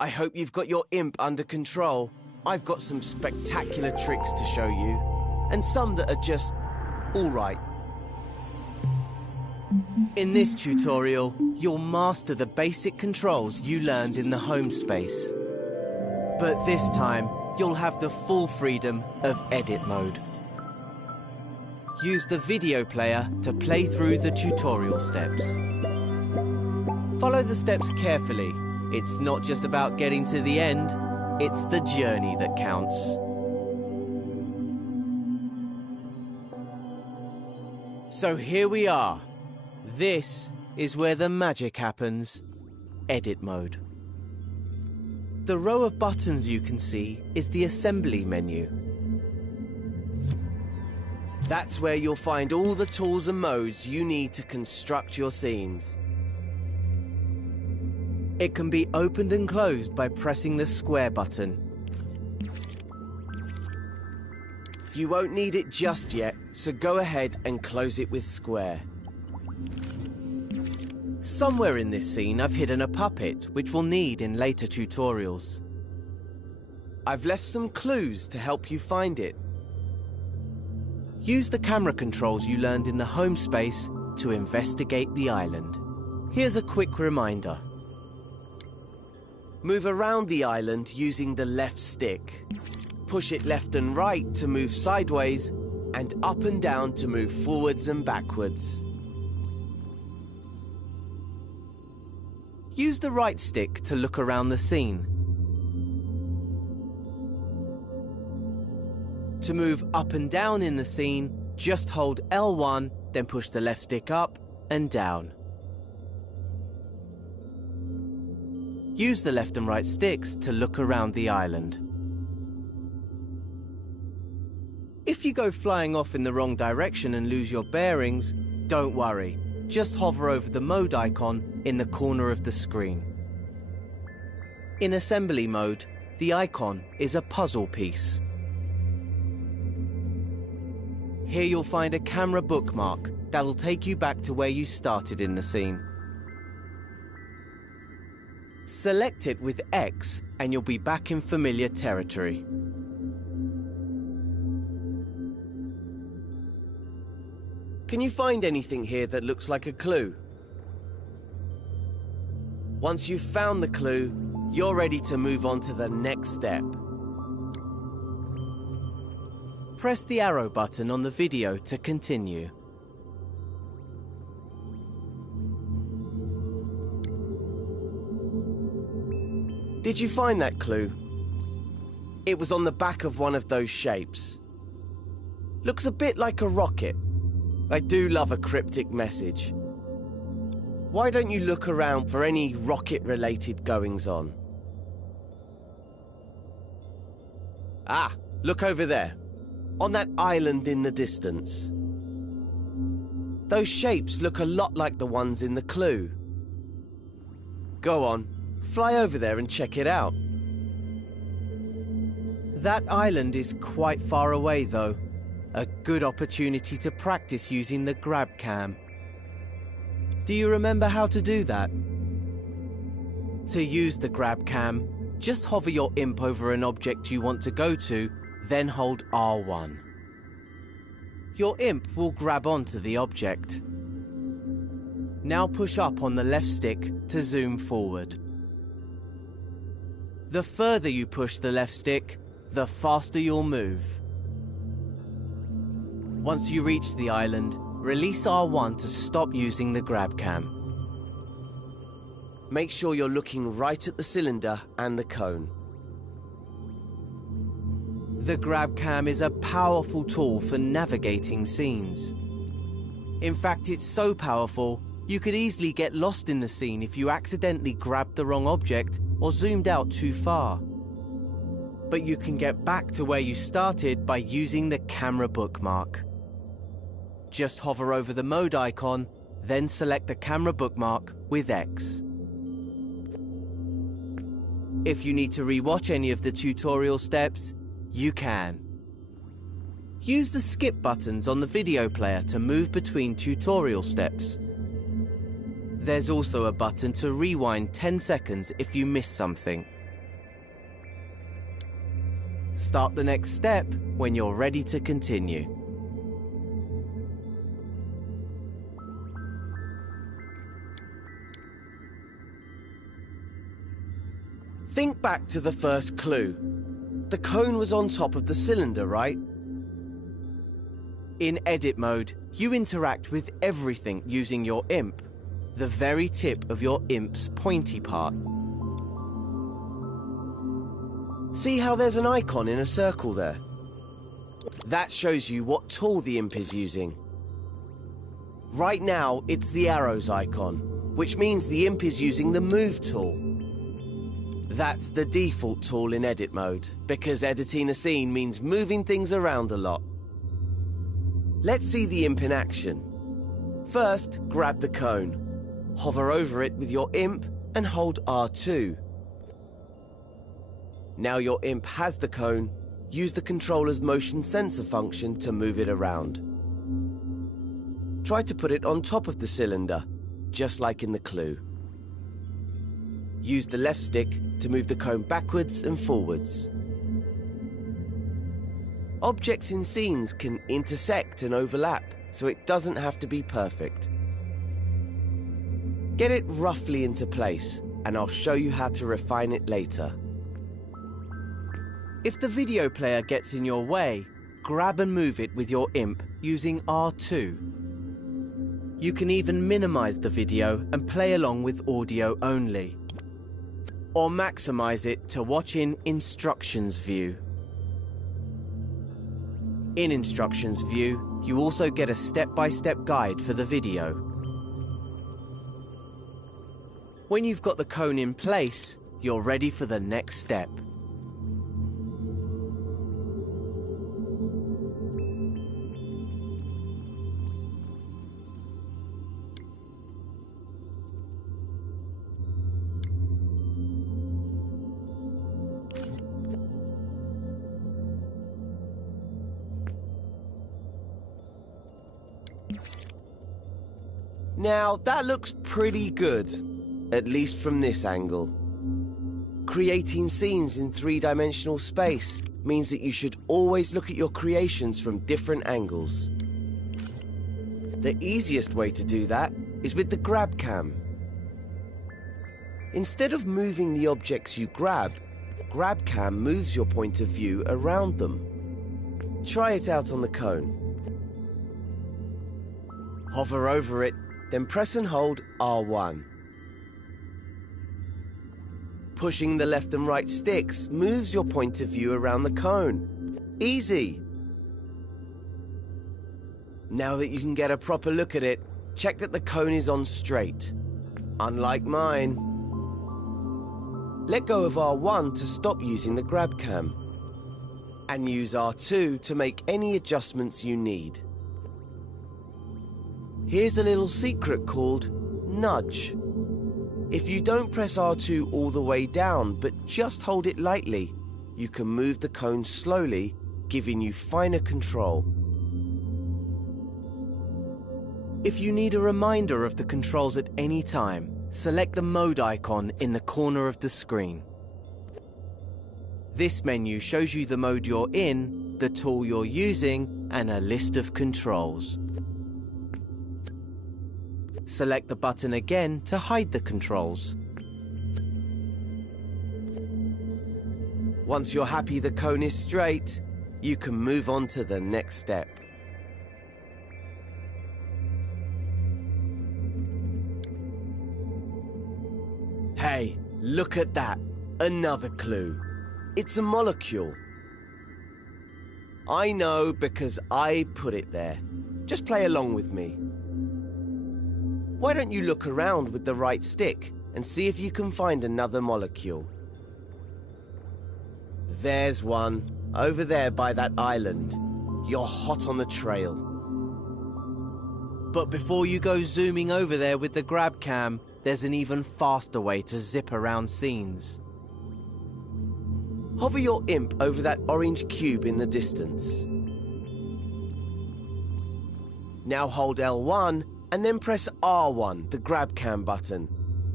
I hope you've got your imp under control. I've got some spectacular tricks to show you, and some that are just all right. In this tutorial, you'll master the basic controls you learned in the home space. But this time, you'll have the full freedom of edit mode. Use the video player to play through the tutorial steps. Follow the steps carefully. It's not just about getting to the end, it's the journey that counts. So here we are. This is where the magic happens. Edit mode. The row of buttons you can see is the assembly menu. That's where you'll find all the tools and modes you need to construct your scenes. It can be opened and closed by pressing the square button. You won't need it just yet, so go ahead and close it with square. Somewhere in this scene I've hidden a puppet, which we'll need in later tutorials. I've left some clues to help you find it. Use the camera controls you learned in the home space to investigate the island. Here's a quick reminder. Move around the island using the left stick. Push it left and right to move sideways, and up and down to move forwards and backwards. Use the right stick to look around the scene. To move up and down in the scene, just hold L1, then push the left stick up and down. Use the left and right sticks to look around the island. If you go flying off in the wrong direction and lose your bearings, don't worry. Just hover over the mode icon in the corner of the screen. In assembly mode, the icon is a puzzle piece. Here you'll find a camera bookmark that'll take you back to where you started in the scene. Select it with X and you'll be back in familiar territory. Can you find anything here that looks like a clue? Once you've found the clue, you're ready to move on to the next step. Press the arrow button on the video to continue. Did you find that clue? It was on the back of one of those shapes. Looks a bit like a rocket. I do love a cryptic message. Why don't you look around for any rocket-related goings-on? Ah, look over there. On that island in the distance. Those shapes look a lot like the ones in the clue. Go on, fly over there and check it out. That island is quite far away though. A good opportunity to practice using the grab cam. Do you remember how to do that? To use the grab cam, just hover your imp over an object you want to go to, then hold R1. Your imp will grab onto the object. Now push up on the left stick to zoom forward. The further you push the left stick, the faster you'll move. Once you reach the island, release R1 to stop using the grab cam. Make sure you're looking right at the cylinder and the cone. The grab cam is a powerful tool for navigating scenes. In fact, it's so powerful, you could easily get lost in the scene if you accidentally grabbed the wrong object or zoomed out too far. But you can get back to where you started by using the camera bookmark. Just hover over the mode icon, then select the camera bookmark with X. If you need to rewatch any of the tutorial steps, you can. Use the skip buttons on the video player to move between tutorial steps. There's also a button to rewind 10 seconds if you miss something. Start the next step when you're ready to continue. Think back to the first clue. The cone was on top of the cylinder, right? In edit mode, you interact with everything using your imp, the very tip of your imp's pointy part. See how there's an icon in a circle there? That shows you what tool the imp is using. Right now, it's the arrows icon, which means the imp is using the move tool. That's the default tool in edit mode, because editing a scene means moving things around a lot. Let's see the imp in action. First, grab the cone. Hover over it with your imp and hold R2. Now your imp has the cone, use the controller's motion sensor function to move it around. Try to put it on top of the cylinder, just like in the clue. Use the left stick to move the cone backwards and forwards. Objects in scenes can intersect and overlap, so it doesn't have to be perfect. Get it roughly into place, and I'll show you how to refine it later. If the video player gets in your way, grab and move it with your imp using R2. You can even minimize the video and play along with audio only. Or maximize it to watch in Instructions view. In Instructions view, you also get a step-by-step guide for the video. When you've got the cone in place, you're ready for the next step. Now, that looks pretty good, at least from this angle. Creating scenes in three-dimensional space means that you should always look at your creations from different angles. The easiest way to do that is with the grab cam. Instead of moving the objects you grab cam moves your point of view around them. Try it out on the cone. Hover over it, then press and hold R1. Pushing the left and right sticks moves your point of view around the cone. Easy! Now that you can get a proper look at it, check that the cone is on straight. Unlike mine. Let go of R1 to stop using the grab cam. And use R2 to make any adjustments you need. Here's a little secret called nudge. If you don't press R2 all the way down, but just hold it lightly, you can move the cone slowly, giving you finer control. If you need a reminder of the controls at any time, select the mode icon in the corner of the screen. This menu shows you the mode you're in, the tool you're using, and a list of controls. Select the button again to hide the controls. Once you're happy the cone is straight, you can move on to the next step. Hey, look at that! Another clue. It's a molecule. I know because I put it there. Just play along with me. Why don't you look around with the right stick and see if you can find another molecule? There's one, over there by that island. You're hot on the trail. But before you go zooming over there with the grab cam, there's an even faster way to zip around scenes. Hover your imp over that orange cube in the distance. Now hold L1 and then press R1, the grab cam button.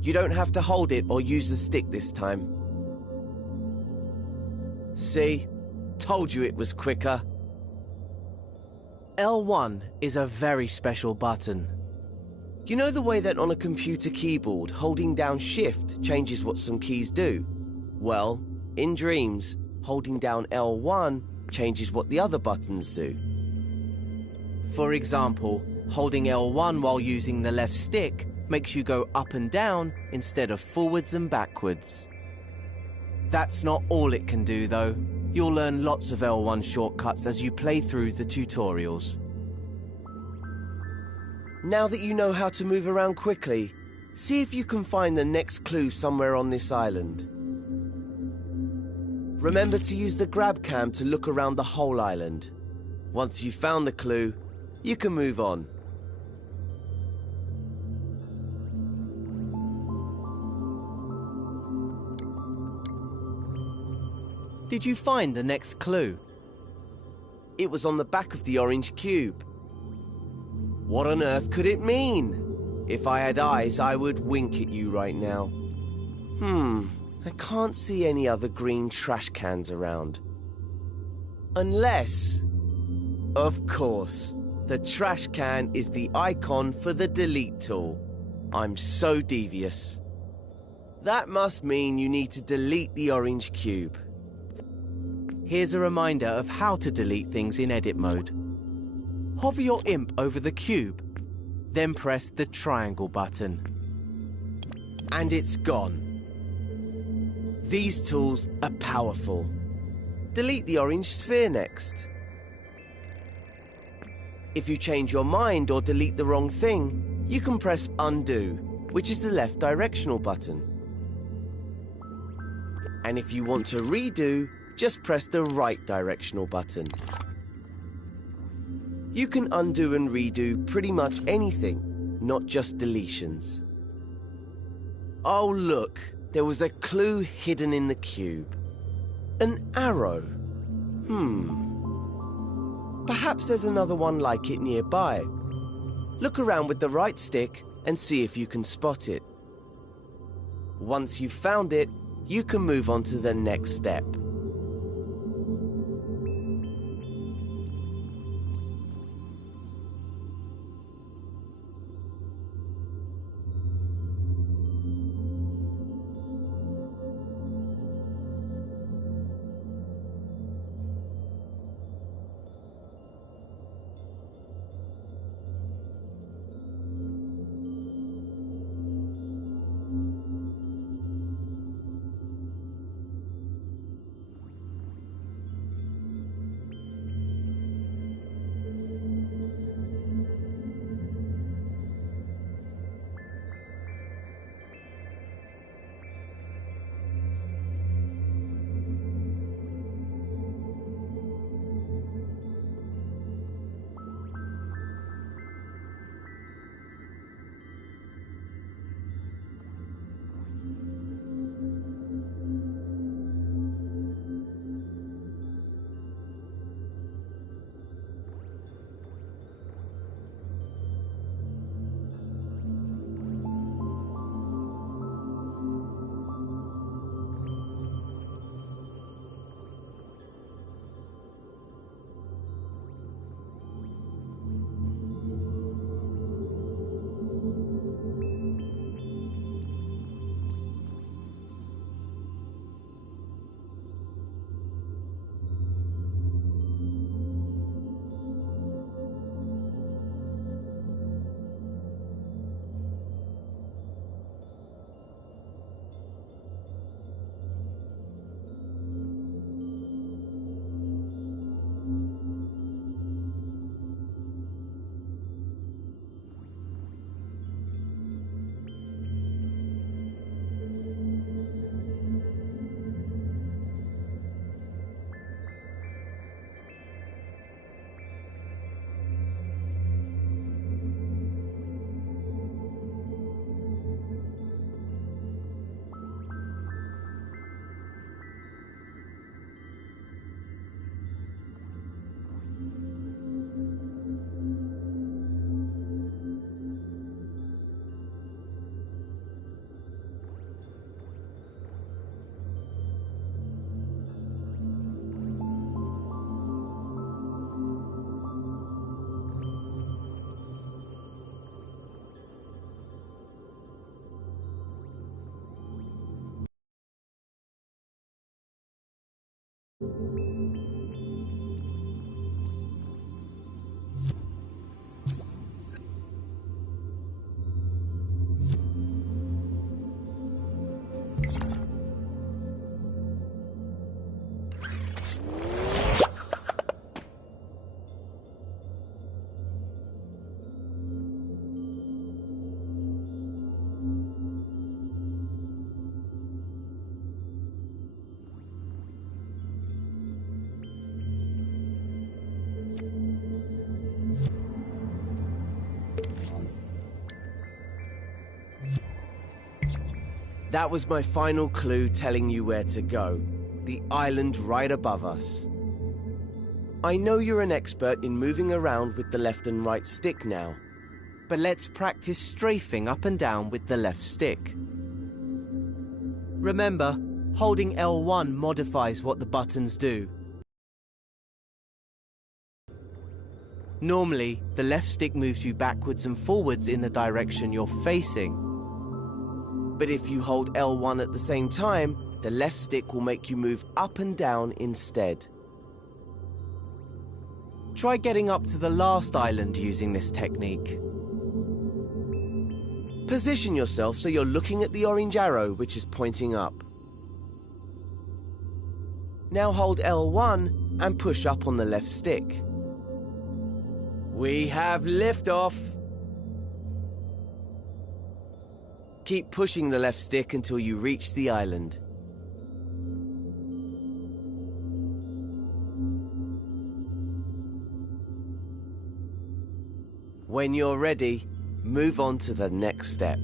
You don't have to hold it or use the stick this time. See? Told you it was quicker. L1 is a very special button. You know the way that on a computer keyboard, holding down Shift changes what some keys do? Well, in Dreams, holding down L1 changes what the other buttons do. For example, holding L1 while using the left stick makes you go up and down instead of forwards and backwards. That's not all it can do though. You'll learn lots of L1 shortcuts as you play through the tutorials. Now that you know how to move around quickly, see if you can find the next clue somewhere on this island. Remember to use the grab cam to look around the whole island. Once you've found the clue, you can move on. Did you find the next clue? It was on the back of the orange cube. What on earth could it mean? If I had eyes, I would wink at you right now. I can't see any other green trash cans around. Unless... Of course, the trash can is the icon for the delete tool. I'm so devious. That must mean you need to delete the orange cube. Here's a reminder of how to delete things in edit mode. Hover your imp over the cube, then press the triangle button. And it's gone. These tools are powerful. Delete the orange sphere next. If you change your mind or delete the wrong thing, you can press undo, which is the left directional button. And if you want to redo, just press the right directional button. You can undo and redo pretty much anything, not just deletions. Oh look, there was a clue hidden in the cube. An arrow. Perhaps there's another one like it nearby. Look around with the right stick and see if you can spot it. Once you've found it, you can move on to the next step. That was my final clue telling you where to go. The island right above us. I know you're an expert in moving around with the left and right stick now, but let's practice strafing up and down with the left stick. Remember, holding L1 modifies what the buttons do. Normally, the left stick moves you backwards and forwards in the direction you're facing. But if you hold L1 at the same time, the left stick will make you move up and down instead. Try getting up to the last island using this technique. Position yourself so you're looking at the orange arrow which is pointing up. Now hold L1 and push up on the left stick. We have liftoff! Keep pushing the left stick until you reach the island. When you're ready, move on to the next step.